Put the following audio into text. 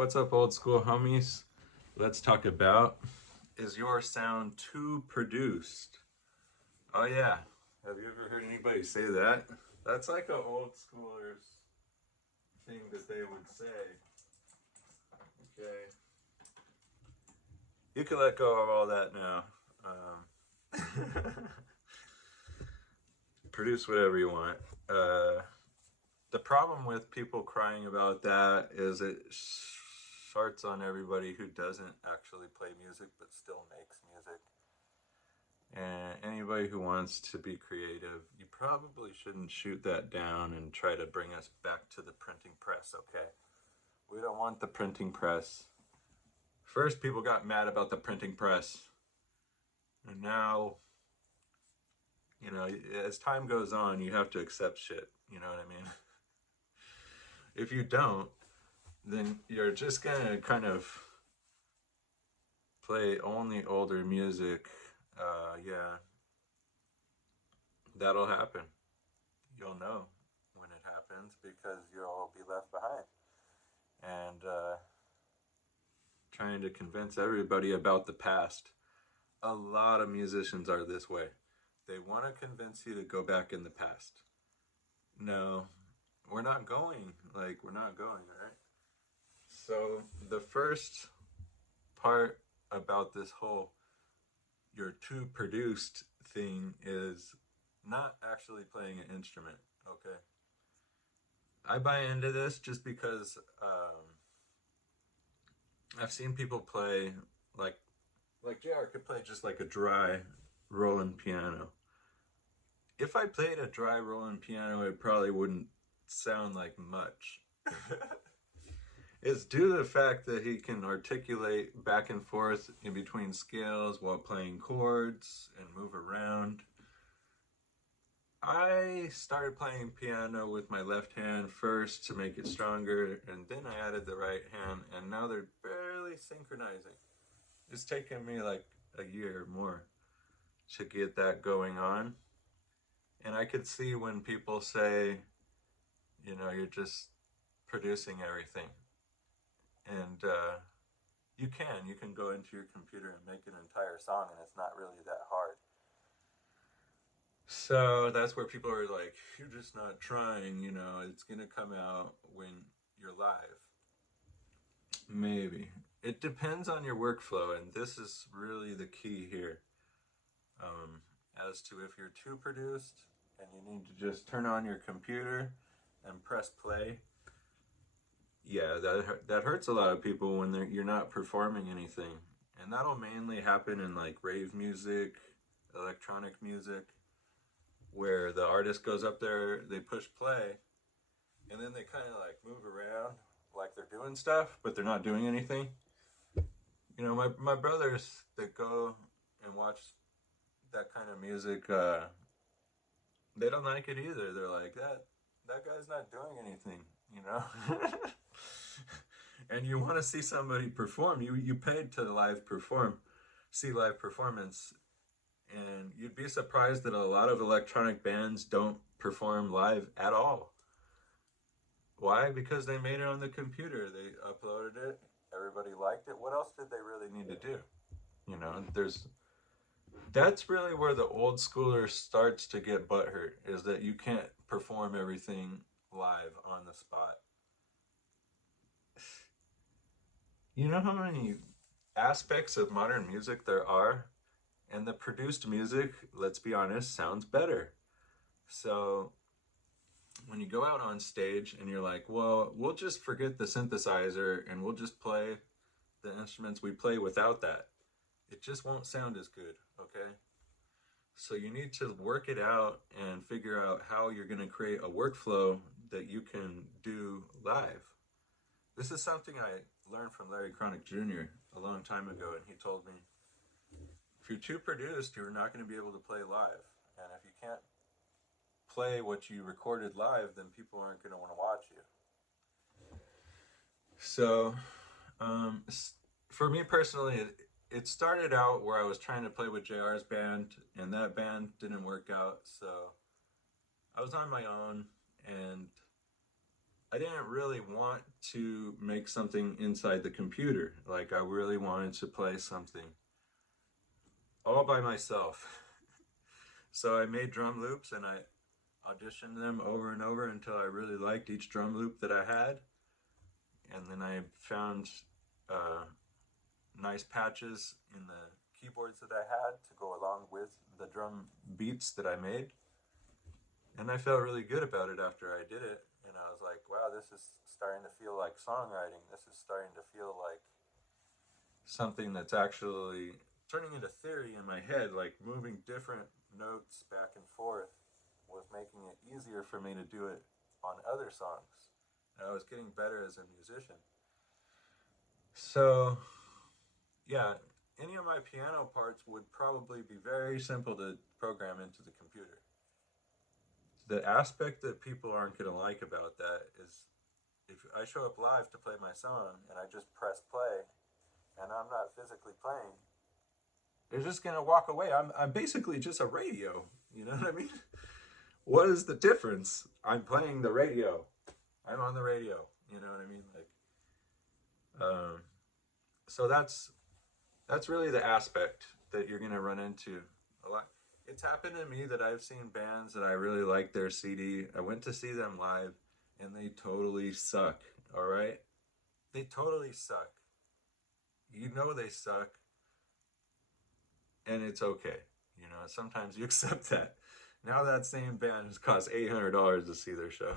What's up, old school homies? Let's talk about, is your sound too produced? Oh, yeah. Have you ever heard anybody say that? That's like an old schooler's thing that they would say. Okay. You can let go of all that now. Produce whatever you want. The problem with people crying about that is it starts on everybody who doesn't actually play music but still makes music. And anybody who wants to be creative, you probably shouldn't shoot that down and try to bring us back to the printing press, okay? We don't want the printing press. First, people got mad about the printing press. And now, as time goes on, you have to accept shit. You know what I mean? If you don't, then you're just gonna kind of play only older music. Yeah, that'll happen. You'll know when it happens because you'll be left behind. And trying to convince everybody about the past. A lot of musicians are this way. They want to convince you to go back in the past. No, we're not going. We're not going, right? So the first part about this whole you're too produced thing is not actually playing an instrument, okay? I buy into this just because I've seen people play like JR could play just like a dry rolling piano. If I played a dry rolling piano, it probably wouldn't sound like much. It's due to the fact that he can articulate back and forth in between scales while playing chords and move around. I started playing piano with my left hand first to make it stronger, and then I added the right hand, and now they're barely synchronizing. It's taken me like a year or more to get that going on. And I could see when people say, you're just producing everything. And you can go into your computer and make an entire song, and it's not really that hard. So that's where people are like, you're just not trying, it's going to come out when you're live. Maybe. It depends on your workflow, and this is really the key here. As to if you're too produced and you need to just turn on your computer and press play. Yeah, that hurts a lot of people when you're not performing anything. And that'll mainly happen in like rave music, electronic music, where the artist goes up there, they push play, and then they kind of like move around like they're doing stuff, but they're not doing anything. My brothers that go and watch that kind of music, they don't like it either. They're like, that guy's not doing anything, And you want to see somebody perform. You paid to see live performance. And you'd be surprised that a lot of electronic bands don't perform live at all. Why? Because they made it on the computer. They uploaded it. Everybody liked it. What else did they really need to do? That's really where the old schooler starts to get butthurt, is that you can't perform everything live on the spot. You know how many aspects of modern music there are? And the produced music, let's be honest, sounds better. So when you go out on stage and you're like, well, we'll just forget the synthesizer and we'll just play the instruments we play without that, it just won't sound as good, okay? So you need to work it out and figure out how you're going to create a workflow that you can do live. This is something I learned from Larry Chronic Jr. a long time ago, and he told me, if you're too produced, you're not going to be able to play live. And if you can't play what you recorded live, then people aren't going to want to watch you. So, for me personally, it started out where I was trying to play with JR's band, and that band didn't work out. So I was on my own, and I didn't really want to make something inside the computer. Like I really wanted to play something all by myself. So I made drum loops and I auditioned them over and over until I really liked each drum loop that I had. And then I found uh, nice patches in the keyboards that I had to go along with the drum beats that I made. And I felt really good about it after I did it. And I was like, wow, this is starting to feel like songwriting. This is starting to feel like something that's actually turning into theory in my head, like moving different notes back and forth was making it easier for me to do it on other songs. And I was getting better as a musician. So, yeah, any of my piano parts would probably be very simple to program into the computer. The aspect that people aren't going to like about that is if I show up live to play my song and I just press play and I'm not physically playing, they're just going to walk away. I'm basically just a radio. You know what I mean? What is the difference? I'm playing the radio. I'm on the radio. You know what I mean? Um, so that's really the aspect that you're going to run into a lot. It's happened to me that I've seen bands that I really like their CD. I went to see them live and they totally suck. All right? They totally suck. You know they suck and it's okay. You know, sometimes you accept that. Now that same band has cost $800 to see their show.